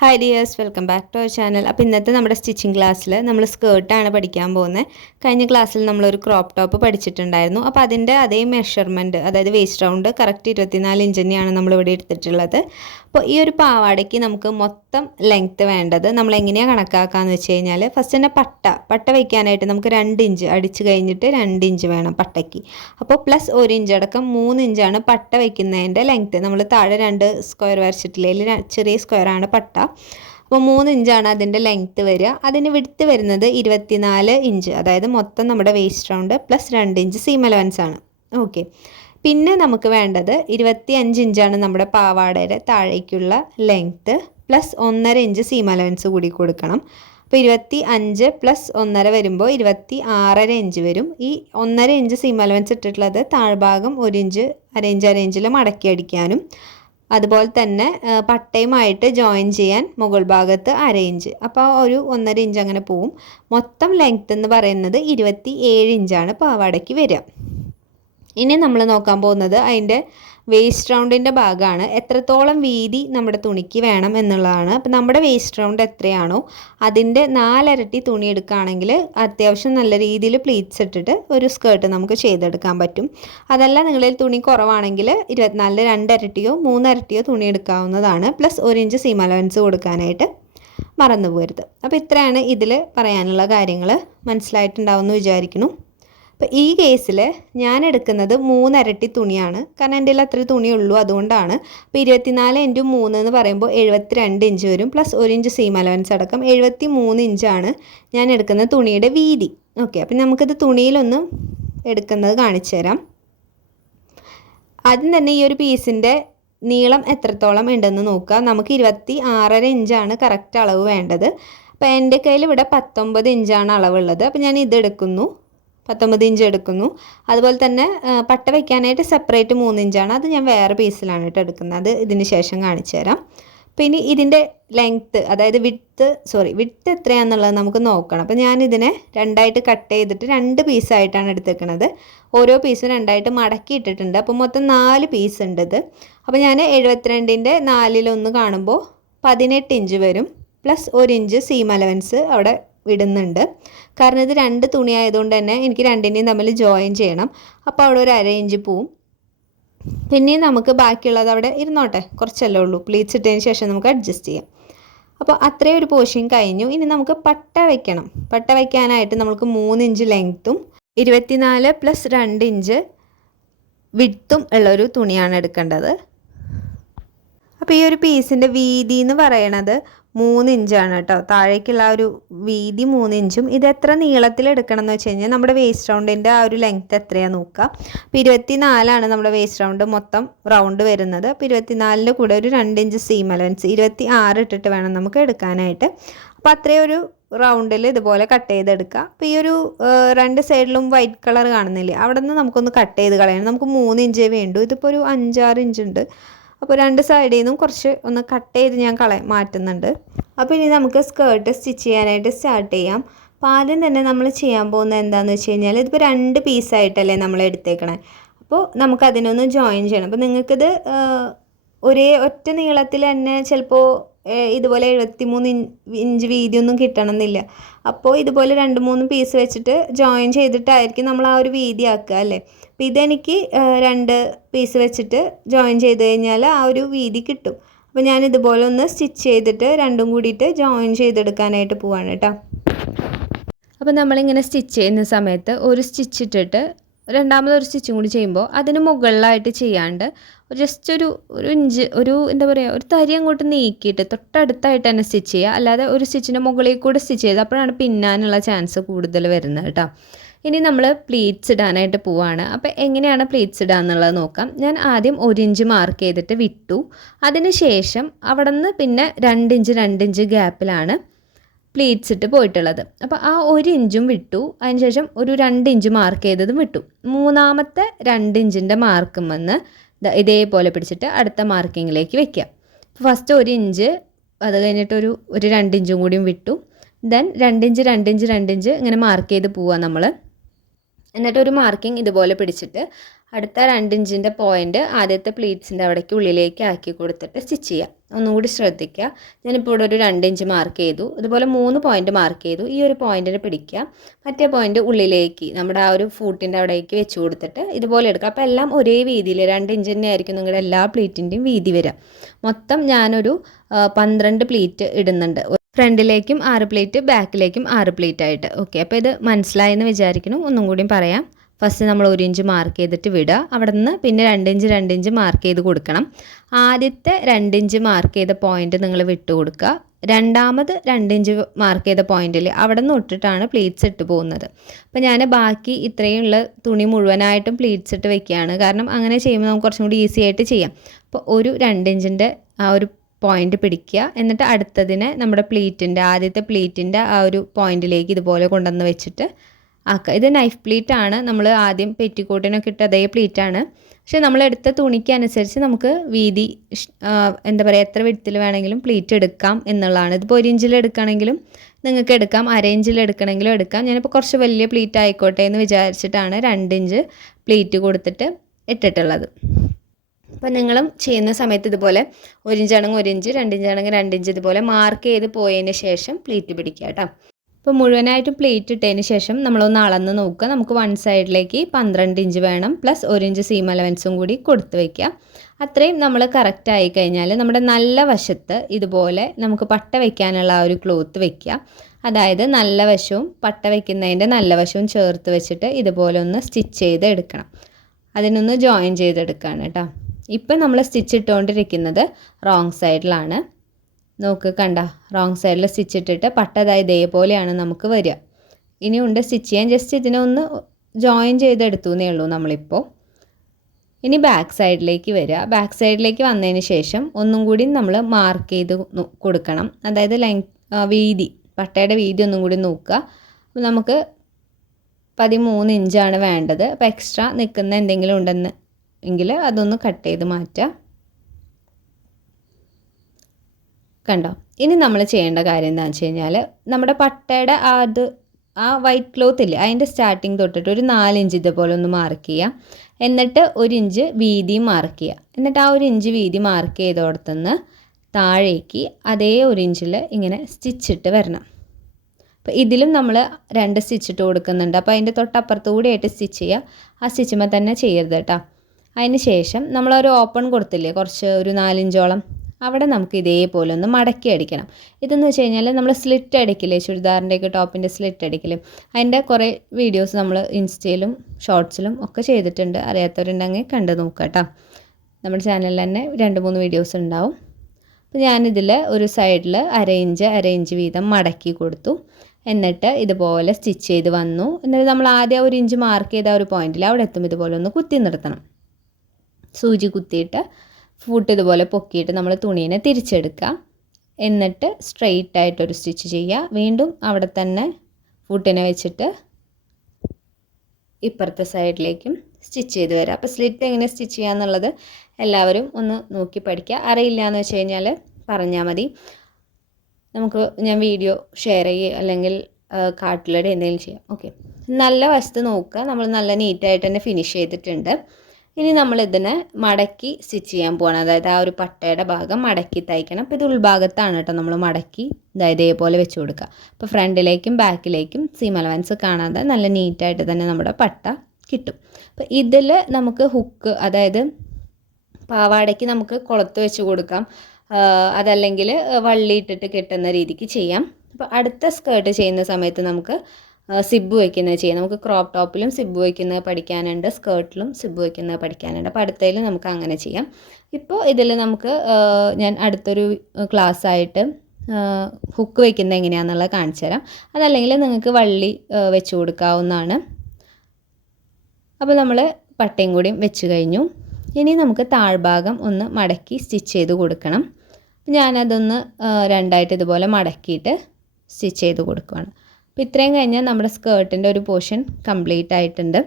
Hi dears, welcome back to our channel. അപ്പോൾ ഇന്നത്തെ നമ്മുടെ സ്റ്റിച്ചിങ് ക്ലാസ്സിൽ നമ്മൾ സ്കേർട്ടാണ് പഠിക്കാൻ പോകുന്നത്. കഴിഞ്ഞ ക്ലാസ്സിൽ നമ്മളൊരു ക്രോപ്പ് ടോപ്പ് പഠിച്ചിട്ടുണ്ടായിരുന്നു. അപ്പോൾ അതിൻ്റെ അതേ മെഷർമെൻറ്റ്, അതായത് വേസ്റ്റ് റൗണ്ട് കറക്റ്റ് 24 ഇഞ്ച് തന്നെയാണ് നമ്മളിവിടെ എടുത്തിട്ടുള്ളത്. അപ്പോൾ ഈ ഒരു പാവാടയ്ക്ക് നമുക്ക് മൊത്തം ലെങ്ത്ത് വേണ്ടത് നമ്മൾ എങ്ങനെയാണ് കണക്കാക്കാമെന്ന് വെച്ച് കഴിഞ്ഞാൽ, ഫസ്റ്റ് തന്നെ പട്ട വയ്ക്കാനായിട്ട് നമുക്ക് 2 ഇഞ്ച് അടിച്ച് കഴിഞ്ഞിട്ട് 2 ഇഞ്ച് വേണം പട്ടയ്ക്ക്. അപ്പോൾ പ്ലസ് 1 ഇഞ്ച് അടക്കം 3 ഇഞ്ചാണ് പട്ട വയ്ക്കുന്നതിൻ്റെ ലെങ്ത്ത്. നമ്മൾ താഴെ 2 സ്ക്വയർ വരച്ചിട്ടില്ല, ചെറിയ സ്ക്വയറാണ് പട്ട. അപ്പോൾ 3 ഇഞ്ചാണ് അതിൻ്റെ ലെങ്ത്ത് വരിക. അതിന് വിഡ്ത്ത് വരുന്നത് 24 ഇഞ്ച്, അതായത് മൊത്തം നമ്മുടെ waist round plus 2 inch seam allowance ആണ്. ഓക്കെ, പിന്നെ നമുക്ക് വേണ്ടത് 25 ഇഞ്ചാണ് നമ്മുടെ പാവാടയുടെ താഴേക്കുള്ള length, plus 1.5 inch seam allowance കൂടി കൊടുക്കണം. അപ്പോൾ 25 പ്ലസ് 1.5 വരുമ്പോൾ 26.5 ഇഞ്ച് വരും. ഈ 1.5 ഇഞ്ച് സീം അലവൻസ് ഇട്ടിട്ടുള്ളത് താഴ്ഭാഗം 1 ഇഞ്ച് അര ഇഞ്ചിൽ മടക്കി അടിക്കാനും, അതുപോലെ തന്നെ പട്ടയുമായിട്ട് ജോയിൻ ചെയ്യാൻ മുകൾ ഭാഗത്ത് 1/2 ഇഞ്ച്, അപ്പോൾ ഒരു 1.5 ഇഞ്ച് അങ്ങനെ പോവും. മൊത്തം ലെങ്ത്ത് എന്ന് പറയുന്നത് 27 ഇഞ്ചാണ് പാവാടയ്ക്ക് വരിക. ഇനി നമ്മൾ നോക്കാൻ പോകുന്നത് അതിൻ്റെ വേസ്റ്റ് റൗണ്ടിൻ്റെ ഭാഗമാണ്. എത്രത്തോളം വീതി നമ്മുടെ തുണിക്ക് വേണം എന്നുള്ളതാണ്. അപ്പോൾ നമ്മുടെ വേസ്റ്റ് റൗണ്ട് എത്രയാണോ അതിൻ്റെ 4 ഇരട്ടി തുണി എടുക്കുകയാണെങ്കിൽ അത്യാവശ്യം നല്ല രീതിയിൽ പ്ലീറ്റ്സ് ഇട്ടിട്ട് ഒരു സ്കേർട്ട് നമുക്ക് ചെയ്തെടുക്കാൻ പറ്റും. അതല്ല നിങ്ങളിൽ തുണി കുറവാണെങ്കിൽ 24 2 ഇരട്ടിയോ 3 ഇരട്ടിയോ തുണി എടുക്കാവുന്നതാണ്. പ്ലസ് 1 ഇഞ്ച് സീം അലവൻസ് കൊടുക്കാനായിട്ട് മറന്നു പോകരുത്. അപ്പോൾ ഇത്രയാണ് ഇതിൽ പറയാനുള്ള കാര്യങ്ങൾ. മനസ്സിലായിട്ടുണ്ടാവുമെന്ന് വിചാരിക്കുന്നു. അപ്പോൾ ഈ കേസിൽ ഞാൻ എടുക്കുന്നത് 3 ഇരട്ടി തുണിയാണ്, കാരണം എൻ്റെ കയ്യിൽ അത്ര തുണിയുള്ളൂ, അതുകൊണ്ടാണ്. അപ്പോൾ 24 × 3 എന്ന് പറയുമ്പോൾ 72 ഇഞ്ച് വരും. പ്ലസ് 1 ഇഞ്ച് സീം അലവൻസ് അടക്കം 73 ഇഞ്ചാണ് ഞാൻ എടുക്കുന്ന തുണിയുടെ വീതി. ഓക്കെ, അപ്പം നമുക്കിത് തുണിയിലൊന്നും എടുക്കുന്നത് കാണിച്ചു തരാം. ആദ്യം തന്നെ ഈ ഒരു പീസിൻ്റെ നീളം എത്രത്തോളം ഉണ്ടെന്ന് നോക്കുക. നമുക്ക് 26.5 ഇഞ്ചാണ് കറക്റ്റ് അളവ് വേണ്ടത്. അപ്പോൾ എൻ്റെ കയ്യിൽ ഇവിടെ 19 ഇഞ്ചാണ് അളവുള്ളത്. അപ്പോൾ ഞാൻ ഇത് എടുക്കുന്നു, 19 ഇഞ്ച് എടുക്കുന്നു. അതുപോലെ തന്നെ പട്ട വയ്ക്കാനായിട്ട് സെപ്പറേറ്റ് 3 ഇഞ്ചാണ്, അത് ഞാൻ വേറെ പീസിലാണ് എടുക്കുന്നത്. അത് ഇതിന് ശേഷം കാണിച്ചു തരാം. പിന്നെ ഇതിൻ്റെ ലെങ്ത്ത്, അതായത് വിഡ്ത്ത് എത്രയാണെന്നുള്ളത് നമുക്ക് നോക്കണം. അപ്പോൾ ഞാൻ ഇതിനെ 2ആയിട്ട് കട്ട് ചെയ്തിട്ട് 2 പീസായിട്ടാണ് എടുത്തേക്കുന്നത്. ഓരോ പീസും 2ആയിട്ട് മടക്കി ഇട്ടിട്ടുണ്ട്. അപ്പോൾ മൊത്തം 4 പീസ് ഉണ്ട് ഇത്. അപ്പോൾ ഞാൻ 72ൻ്റെ 4/1 കാണുമ്പോൾ 18 ഇഞ്ച് വരും. പ്ലസ് 1 ഇഞ്ച് സീം അലവൻസ് അവിടെ ഇടുന്നുണ്ട്, കാരണം ഇത് 2 തുണി ആയതുകൊണ്ട് തന്നെ എനിക്ക് 2നെയും തമ്മിൽ ജോയിൻ ചെയ്യണം. അപ്പോൾ അവിടെ ഒരു 1/2 ഇഞ്ച് പോവും. പിന്നെയും നമുക്ക് ബാക്കിയുള്ളത് അവിടെ ഇരുന്നോട്ടെ, കുറച്ചല്ലേ ഉള്ളൂ. പ്ലീറ്റ്സ് ഇട്ടതിന് ശേഷം നമുക്ക് അഡ്ജസ്റ്റ് ചെയ്യാം. അപ്പോൾ അത്രയും ഒരു പോർഷൻ കഴിഞ്ഞു. ഇനി നമുക്ക് പട്ട വയ്ക്കണം. പട്ട വയ്ക്കാനായിട്ട് നമുക്ക് 3 ഇഞ്ച് ലെങ്ത്തും 24 പ്ലസ് 2 ഇഞ്ച് വിഡ്ത്തും ഉള്ളൊരു തുണിയാണ് എടുക്കേണ്ടത്. അപ്പോൾ ഈ ഒരു പീസിൻ്റെ വീതി എന്ന് പറയണത് 3 ഇഞ്ചാണ് കേട്ടോ. താഴേക്കുള്ള ഒരു വീതി 3 ഇഞ്ചും. ഇത് എത്ര നീളത്തിൽ എടുക്കണം എന്ന് വെച്ച് കഴിഞ്ഞാൽ നമ്മുടെ വേസ്റ്റ് റൗണ്ടിൻ്റെ ആ ഒരു ലെങ്ത്ത് എത്രയാണെന്ന് നോക്കുക. അപ്പോൾ 24 നമ്മുടെ വേസ്റ്റ് റൗണ്ട് മൊത്തം റൗണ്ട് വരുന്നത്. അപ്പോൾ 24 കൂടെ ഒരു 2 ഇഞ്ച് സീം അലവൻസ് 26 ഇട്ടിട്ട് വേണം നമുക്ക് എടുക്കാനായിട്ട്. അപ്പോൾ അത്രയും ഒരു റൗണ്ടിൽ ഇതുപോലെ കട്ട് ചെയ്തെടുക്കുക. അപ്പോൾ ഈ ഒരു 2 സൈഡിലും വൈറ്റ് കളർ കാണുന്നില്ലേ, അവിടെ നിന്ന് നമുക്കൊന്ന് കട്ട് ചെയ്ത് കളയണം. നമുക്ക് 3 ഇഞ്ചേ വേണ്ടൂ. ഇതിപ്പോൾ ഒരു 5-6 ഇഞ്ച് ഉണ്ട്. അപ്പോൾ 2 സൈഡിൽ നിന്നും കുറച്ച് ഒന്ന് കട്ട് ചെയ്ത് ഞാൻ മാറ്റുന്നുണ്ട്. അപ്പോൾ ഇനി നമുക്ക് സ്കേർട്ട് സ്റ്റിച്ച് ചെയ്യാനായിട്ട് സ്റ്റാർട്ട് ചെയ്യാം. അപ്പോൾ ആദ്യം തന്നെ നമ്മൾ ചെയ്യാൻ പോകുന്നത് എന്താണെന്ന് വെച്ച് കഴിഞ്ഞാൽ, ഇതിപ്പോൾ 2 പീസായിട്ടല്ലേ നമ്മൾ എടുത്തേക്കണേ. അപ്പോൾ നമുക്കതിനൊന്ന് ജോയിൻ ചെയ്യണം. അപ്പോൾ നിങ്ങൾക്കിത് ഒറ്റ നീളത്തിൽ തന്നെ ചിലപ്പോൾ ഇതുപോലെ 73 ഇഞ്ച് വീതിയൊന്നും കിട്ടണമെന്നില്ല. അപ്പോൾ ഇതുപോലെ 2-3 പീസ് വെച്ചിട്ട് ജോയിൻ ചെയ്തിട്ടായിരിക്കും നമ്മൾ ആ ഒരു വീതി ആക്കുക അല്ലേ. അപ്പോൾ ഇതെനിക്ക് 2 പീസ് വെച്ചിട്ട് ജോയിൻ ചെയ്ത് കഴിഞ്ഞാൽ ആ ഒരു വീതി കിട്ടും. അപ്പോൾ ഞാൻ ഇതുപോലെ ഒന്ന് സ്റ്റിച്ച് ചെയ്തിട്ട് 2ഉം കൂടിയിട്ട് ജോയിൻ ചെയ്തെടുക്കാനായിട്ട് പോവാണ് കേട്ടോ. അപ്പോൾ നമ്മളിങ്ങനെ സ്റ്റിച്ച് ചെയ്യുന്ന സമയത്ത് ഒരു സ്റ്റിച്ച് ഇട്ടിട്ട് രണ്ടാമതൊരു സ്റ്റിച്ചും കൂടി ചെയ്യുമ്പോൾ അതിന് മുകളിലായിട്ട് ചെയ്യാണ്ട് ജസ്റ്റ് ഒരു ഇഞ്ച് എന്താ പറയുക, ഒരു തരി അങ്ങോട്ട് നീക്കിയിട്ട് തൊട്ടടുത്തായിട്ട് തന്നെ സ്റ്റിച്ച് ചെയ്യുക. അല്ലാതെ ഒരു സ്റ്റിച്ചിൻ്റെ മുകളിൽ കൂടെ സ്റ്റിച്ച് ചെയ്ത് അപ്പോഴാണ് പിന്നാനുള്ള ചാൻസ് കൂടുതൽ വരുന്നത് കേട്ടോ. ഇനി നമ്മൾ പ്ലീറ്റ്സ് ഇടാനായിട്ട് പോവാണ്. അപ്പോൾ എങ്ങനെയാണ് പ്ലീറ്റ്സ് ഇടുക എന്നുള്ളത് നോക്കാം. ഞാൻ ആദ്യം 1 ഇഞ്ച് മാർക്ക് ചെയ്തിട്ട് വിട്ടു. അതിന് ശേഷം അവിടെ നിന്ന് പിന്നെ 2 ഇഞ്ച് ഗ്യാപ്പിലാണ് പ്ലീറ്റ്സ് ഇട്ട് പോയിട്ടുള്ളത്. അപ്പോൾ ആ 1 ഇഞ്ചും വിട്ടു. അതിനുശേഷം ഒരു 2 ഇഞ്ച് മാർക്ക് ചെയ്തതും വിട്ടു. മൂന്നാമത്തെ 2 ഇഞ്ചിൻ്റെ മാർക്കും വന്ന് ഇതേപോലെ പിടിച്ചിട്ട് അടുത്ത മാർക്കിങ്ങിലേക്ക് വെക്കുക. ഫസ്റ്റ് 1 ഇഞ്ച്, അത് കഴിഞ്ഞിട്ട് ഒരു 2 ഇഞ്ചും കൂടിയും വിട്ടു. ദെൻ 2 ഇഞ്ച് ഇങ്ങനെ മാർക്ക് ചെയ്ത് പോവുക നമ്മൾ. എന്നിട്ട് ഒരു മാർക്കിംഗ് ഇതുപോലെ പിടിച്ചിട്ട് അടുത്ത 2 ഇഞ്ചിൻ്റെ പോയിൻ്റ് ആദ്യത്തെ പ്ലീറ്റ്സിൻ്റെ അവിടേക്ക് ഉള്ളിലേക്ക് ആക്കി കൊടുത്തിട്ട് സ്റ്റിച്ച് ചെയ്യുക. ഒന്നുകൂടി ശ്രദ്ധിക്കുക. ഞാനിപ്പോൾ ഇവിടെ ഒരു 2 ഇഞ്ച് മാർക്ക് ചെയ്തു. അതുപോലെ 3 പോയിൻ്റ് മാർക്ക് ചെയ്തു. ഈ ഒരു പോയിൻറ്റിന് പിടിക്കുക. മറ്റേ പോയിൻ്റ് ഉള്ളിലേക്ക് നമ്മുടെ ആ ഒരു ഫൂട്ടിൻ്റെ അവിടേക്ക് വെച്ച് കൊടുത്തിട്ട് ഇതുപോലെ എടുക്കുക. അപ്പോൾ എല്ലാം ഒരേ വീതിയിൽ 2 ഇഞ്ച് തന്നെ ആയിരിക്കും നിങ്ങളുടെ എല്ലാ പ്ലീറ്റിൻ്റെയും വീതി വരിക. മൊത്തം ഞാനൊരു 12 പ്ലീറ്റ് ഇടുന്നുണ്ട്. ഫ്രണ്ടിലേക്കും 6 പ്ലീറ്റ്, ബാക്കിലേക്കും 6 പ്ലീറ്റ് ആയിട്ട്. ഓക്കെ, അപ്പോൾ ഇത് മനസ്സിലായെന്ന് വിചാരിക്കണം. ഒന്നും കൂടിയും പറയാം. ഫസ്റ്റ് നമ്മൾ 1 ഇഞ്ച് മാർക്ക് ചെയ്തിട്ട് വിടുക. അവിടെ നിന്ന് പിന്നെ 2 ഇഞ്ച് മാർക്ക് ചെയ്ത് കൊടുക്കണം. ആദ്യത്തെ 2 ഇഞ്ച് മാർക്ക് ചെയ്ത പോയിൻ്റ് നിങ്ങൾ വിട്ട് കൊടുക്കുക. രണ്ടാമത് 2 ഇഞ്ച് മാർക്ക് ചെയ്ത പോയിന്റിൽ അവിടെ നിന്ന് ഇട്ടിട്ടാണ് പ്ലീറ്റ്സ് ഇട്ട് പോകുന്നത്. അപ്പോൾ ഞാൻ ബാക്കി ഇത്രയുള്ള തുണി മുഴുവനായിട്ടും പ്ലീറ്റ്സ് ഇട്ട് വെക്കുകയാണ്. കാരണം അങ്ങനെ ചെയ്യുമ്പോൾ നമുക്ക് കുറച്ചും കൂടി ഈസി ആയിട്ട് ചെയ്യാം. അപ്പോൾ ഒരു 2 ഇഞ്ചിൻ്റെ ആ ഒരു പോയിൻ്റ് പിടിക്കുക. എന്നിട്ട് അടുത്തതിനെ നമ്മുടെ പ്ലീറ്റിൻ്റെ ആദ്യത്തെ പ്ലീറ്റിൻ്റെ ആ ഒരു പോയിന്റിലേക്ക് ഇതുപോലെ കൊണ്ടുവന്ന് വെച്ചിട്ട് ആക്കുക. ഇത് നൈഫ് പ്ലീറ്റ് ആണ്. നമ്മൾ ആദ്യം പെറ്റിക്കോട്ടിനൊക്കെ ഇട്ട് അതേ പ്ലീറ്റാണ്. പക്ഷേ നമ്മളെടുത്ത തുണിക്ക് അനുസരിച്ച് നമുക്ക് വീതി എന്താ പറയുക എത്ര വിഡ്ത്തിൽ വേണമെങ്കിലും പ്ലീറ്റ് എടുക്കാം എന്നുള്ളതാണ്. ഇതിപ്പോൾ 1 ഇഞ്ചിൽ എടുക്കുകയാണെങ്കിലും നിങ്ങൾക്ക് എടുക്കാം, 1/2 ഇഞ്ചിൽ എടുക്കണമെങ്കിലും എടുക്കാം. ഞാനിപ്പോൾ കുറച്ച് വലിയ പ്ലീറ്റ് ആയിക്കോട്ടെ എന്ന് വിചാരിച്ചിട്ടാണ് 2 ഇഞ്ച് പ്ലീറ്റ് കൊടുത്തിട്ട് ഇട്ടിട്ടുള്ളത്. അപ്പോൾ നിങ്ങളും ചെയ്യുന്ന സമയത്ത് ഇതുപോലെ 1 ഇഞ്ചാണെങ്കിൽ 1 ഇഞ്ച്, 2 ഇഞ്ചാണെങ്കിൽ 2 ഇഞ്ച് ഇതുപോലെ മാർക്ക് ചെയ്ത് പോയതിന് ശേഷം പ്ലീറ്റ് പിടിക്കുക കേട്ടോ. അപ്പോൾ മുഴുവനായിട്ടും പ്ലീറ്റ് ഇട്ടതിന് ശേഷം നമ്മളൊന്ന് അളന്ന് നോക്കുക. നമുക്ക് 1 സൈഡിലേക്ക് 12 ഇഞ്ച് വേണം, പ്ലസ് 1 ഇഞ്ച് സീം അലവൻസും കൂടി കൊടുത്ത് വയ്ക്കുക. അത്രയും നമ്മൾ കറക്റ്റ് ആയി കഴിഞ്ഞാൽ നമ്മുടെ നല്ല വശത്ത് ഇതുപോലെ നമുക്ക് പട്ട വയ്ക്കാനുള്ള ആ ഒരു ക്ലോത്ത് വയ്ക്കുക. അതായത് നല്ല വശവും പട്ട വയ്ക്കുന്നതിൻ്റെ നല്ല വശവും ചേർത്ത് വെച്ചിട്ട് ഇതുപോലെ ഒന്ന് സ്റ്റിച്ച് ചെയ്ത് എടുക്കണം. അതിനൊന്ന് ജോയിൻ ചെയ്തെടുക്കുകയാണ് കേട്ടോ. ഇപ്പം നമ്മൾ സ്റ്റിച്ച് ഇട്ടുകൊണ്ടിരിക്കുന്നത് റോങ് സൈഡിലാണ്. നോക്ക്, കണ്ട, റോങ് സൈഡിൽ സ്റ്റിച്ച് ഇട്ടിട്ട് പട്ടതായി ഇതേപോലെയാണ് നമുക്ക് വരിക. ഇനിയുണ്ട് സ്റ്റിച്ച് ചെയ്യാൻ. ജസ്റ്റ് ഇതിനെ ഒന്ന് ജോയിൻ ചെയ്തെടുത്തു എന്നേ ഉള്ളൂ നമ്മളിപ്പോൾ. ഇനി ബാക്ക് സൈഡിലേക്ക് വരിക. ബാക്ക് സൈഡിലേക്ക് വന്നതിന് ശേഷം ഒന്നും കൂടി നമ്മൾ മാർക്ക് ചെയ്ത് കൊടുക്കണം. അതായത് വീതി, പട്ടയുടെ വീതി ഒന്നും കൂടി നോക്കുക. അപ്പോൾ നമുക്ക് 13 ഇഞ്ചാണ് വേണ്ടത്. അപ്പോൾ എക്സ്ട്രാ നിൽക്കുന്ന എന്തെങ്കിലും ഉണ്ടെന്ന് എങ്കിൽ അതൊന്ന് കട്ട് ചെയ്ത് മാറ്റുക. കണ്ടോ? ഇനി നമ്മൾ ചെയ്യേണ്ട കാര്യം എന്താണെന്ന് വെച്ച് കഴിഞ്ഞാൽ നമ്മുടെ പട്ടയുടെ ആ വൈറ്റ് ക്ലോത്ത് ഇല്ലേ, അതിൻ്റെ സ്റ്റാർട്ടിങ് തൊട്ടിട്ട് ഒരു 4 ഇഞ്ച് ഇതുപോലെ ഒന്ന് മാർക്ക് ചെയ്യുക. എന്നിട്ട് 1 ഇഞ്ച് വീതിയും മാർക്ക് ചെയ്യുക. എന്നിട്ട് ആ 1 ഇഞ്ച് വീതി മാർക്ക് ചെയ്തോടത്തുനിന്ന് താഴേക്ക് അതേ 1 ഇഞ്ചിൽ ഇങ്ങനെ സ്റ്റിച്ചിട്ട് വരണം. അപ്പോൾ ഇതിലും നമ്മൾ 2 സ്റ്റിച്ചിട്ട് കൊടുക്കുന്നുണ്ട്. അപ്പോൾ അതിൻ്റെ തൊട്ടപ്പുറത്ത് കൂടിയായിട്ട് സ്റ്റിച്ച് ചെയ്യുക. ആ സ്റ്റിച്ചുമ്പോൾ തന്നെ ചെയ്യരുത് കേട്ടോ. അതിന് ശേഷം നമ്മളൊരു ഓപ്പൺ കൊടുത്തില്ലേ, കുറച്ച് ഒരു 4 ഇഞ്ചോളം, അവിടെ നമുക്ക് ഇതേപോലെ ഒന്ന് മടക്കി അടിക്കണം. ഇതെന്ന് വെച്ച് കഴിഞ്ഞാൽ നമ്മൾ സ്ലിറ്റ് അടിക്കില്ലേ, ചുരിദാറിൻ്റെയൊക്കെ ടോപ്പിൻ്റെ സ്ലിറ്റ് അടിക്കലും, അതിൻ്റെ കുറേ വീഡിയോസ് നമ്മൾ ഇൻസ്റ്റയിലും ഷോർട്സിലും ഒക്കെ ചെയ്തിട്ടുണ്ട്. അറിയാത്തവരുണ്ടെങ്കിൽ കണ്ട് നോക്കുക കേട്ടോ. നമ്മുടെ ചാനലിൽ തന്നെ 2-3 വീഡിയോസ് ഉണ്ടാവും. അപ്പോൾ ഞാനിതിൽ ഒരു സൈഡിൽ 1/2 ഇഞ്ച് വീതം മടക്കി കൊടുത്തു. എന്നിട്ട് ഇതുപോലെ സ്റ്റിച്ച് ചെയ്ത് വന്നു. എന്നിട്ട് നമ്മൾ ആദ്യം 1 ഇഞ്ച് മാർക്ക് ചെയ്ത ഒരു പോയിന്റിൽ അവിടെ എത്തും ഇതുപോലെ ഒന്ന് കുത്തി നിർത്തണം. സൂചി കുത്തിയിട്ട് ഫൂട്ട് ഇതുപോലെ പൊക്കിയിട്ട് നമ്മൾ തുണീനെ തിരിച്ചെടുക്കുക. എന്നിട്ട് സ്ട്രെയിറ്റ് ആയിട്ടൊരു സ്റ്റിച്ച് ചെയ്യുക. വീണ്ടും അവിടെ തന്നെ ഫൂട്ടിനെ വെച്ചിട്ട് ഇപ്പുറത്തെ സൈഡിലേക്കും സ്റ്റിച്ച് ചെയ്ത് വരിക. അപ്പോൾ സ്ലിറ്റ് എങ്ങനെ സ്റ്റിച്ച് ചെയ്യുക എന്നുള്ളത് എല്ലാവരും ഒന്ന് നോക്കി പഠിക്കുക. അറിയില്ല എന്ന് വെച്ച് കഴിഞ്ഞാൽ പറഞ്ഞാൽ മതി. ഞാൻ വീഡിയോ ഷെയർ ചെയ്യുക അല്ലെങ്കിൽ കാർട്ടിലൂടെ എന്തെങ്കിലും ചെയ്യാം. ഓക്കെ, നല്ല വശത്ത് നോക്കുക. നമ്മൾ നല്ല നീറ്റായിട്ട് തന്നെ ഫിനിഷ് ചെയ്തിട്ടുണ്ട്. ഇനി നമ്മളിതിനെ മടക്കി സ്റ്റിച്ച് ചെയ്യാൻ പോകണം. അതായത് ആ ഒരു പട്ടയുടെ ഭാഗം മടക്കി തയ്ക്കണം. അപ്പോൾ ഇത് ഉൾഭാഗത്താണ് കേട്ടോ നമ്മൾ മടക്കി ഇതേപോലെ വെച്ച് കൊടുക്കുക. അപ്പോൾ ഫ്രണ്ടിലേക്കും ബാക്കിലേക്കും സീം അലവൻസ് കാണാതെ നല്ല നീറ്റായിട്ട് തന്നെ നമ്മുടെ പട്ട കിട്ടും. അപ്പോൾ ഇതിൽ നമുക്ക് ഹുക്ക്, അതായത് പാവാടയ്ക്ക് നമുക്ക് കുളത്ത് വെച്ച് കൊടുക്കാം, അതല്ലെങ്കിൽ വള്ളി ഇട്ടിട്ട് കെട്ടുന്ന രീതിക്ക് ചെയ്യാം. അപ്പോൾ അടുത്ത സ്കേർട്ട് ചെയ്യുന്ന സമയത്ത് നമുക്ക് സിബ് വയ്ക്കുന്നത് ചെയ്യാം. നമുക്ക് ക്രോപ്പ് ടോപ്പിലും സിബ് വയ്ക്കുന്നത് പഠിക്കാനുണ്ട്, സ്കേർട്ടിലും സിബ് വയ്ക്കുന്നത് പഠിക്കാനുണ്ട്. അപ്പോൾ അടുത്തതിൽ നമുക്ക് അങ്ങനെ ചെയ്യാം. ഇപ്പോൾ ഇതിൽ നമുക്ക് ഞാൻ അടുത്തൊരു ക്ലാസ് ആയിട്ട് ഹുക്ക് വയ്ക്കുന്നത് എങ്ങനെയാണെന്നുള്ളത് കാണിച്ചു തരാം. അതല്ലെങ്കിൽ നിങ്ങൾക്ക് വള്ളി വെച്ച് കൊടുക്കാവുന്നതാണ്. അപ്പോൾ നമ്മൾ പട്ടയും കൂടിയും വെച്ച് കഴിഞ്ഞു. ഇനി നമുക്ക് താഴ്ഭാഗം ഒന്ന് മടക്കി സ്റ്റിച്ച് ചെയ്ത് കൊടുക്കണം. ഞാനതൊന്ന് 2ആയിട്ട് ഇതുപോലെ മടക്കിയിട്ട് സ്റ്റിച്ച് ചെയ്ത് കൊടുക്കുകയാണ്. അപ്പോൾ ഇത്രയും കഴിഞ്ഞാൽ നമ്മുടെ സ്കേർട്ടിൻ്റെ ഒരു പോർഷൻ കംപ്ലീറ്റ് ആയിട്ടുണ്ട്.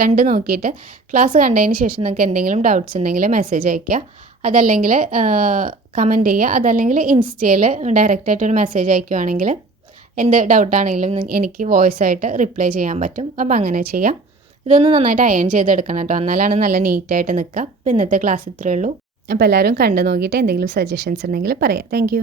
കണ്ട് നോക്കിയിട്ട് ക്ലാസ് കണ്ടതിന് ശേഷം നിങ്ങൾക്ക് എന്തെങ്കിലും ഡൗട്ട്സ് ഉണ്ടെങ്കിൽ മെസ്സേജ് അയയ്ക്കുക, അതല്ലെങ്കിൽ കമൻറ്റ് ചെയ്യുക, അതല്ലെങ്കിൽ ഇൻസ്റ്റയിൽ ഡയറക്റ്റായിട്ടൊരു മെസ്സേജ് അയക്കുകയാണെങ്കിൽ എന്ത് ഡൗട്ടാണെങ്കിലും എനിക്ക് വോയിസ് ആയിട്ട് റിപ്ലൈ ചെയ്യാൻ പറ്റും. അപ്പോൾ അങ്ങനെ ചെയ്യാം. ഇതൊന്ന് നന്നായിട്ട് അയൺ ചെയ്തെടുക്കണം കേട്ടോ, എന്നാലാണ് നല്ല നീറ്റായിട്ട് നിൽക്കുക. അപ്പോൾ ഇന്നത്തെ ക്ലാസ് ഇത്രയേ ഉള്ളൂ. അപ്പോൾ എല്ലാവരും കണ്ടു നോക്കിയിട്ട് എന്തെങ്കിലും സജഷൻസ് ഉണ്ടെങ്കിൽ പറയാം. താങ്ക്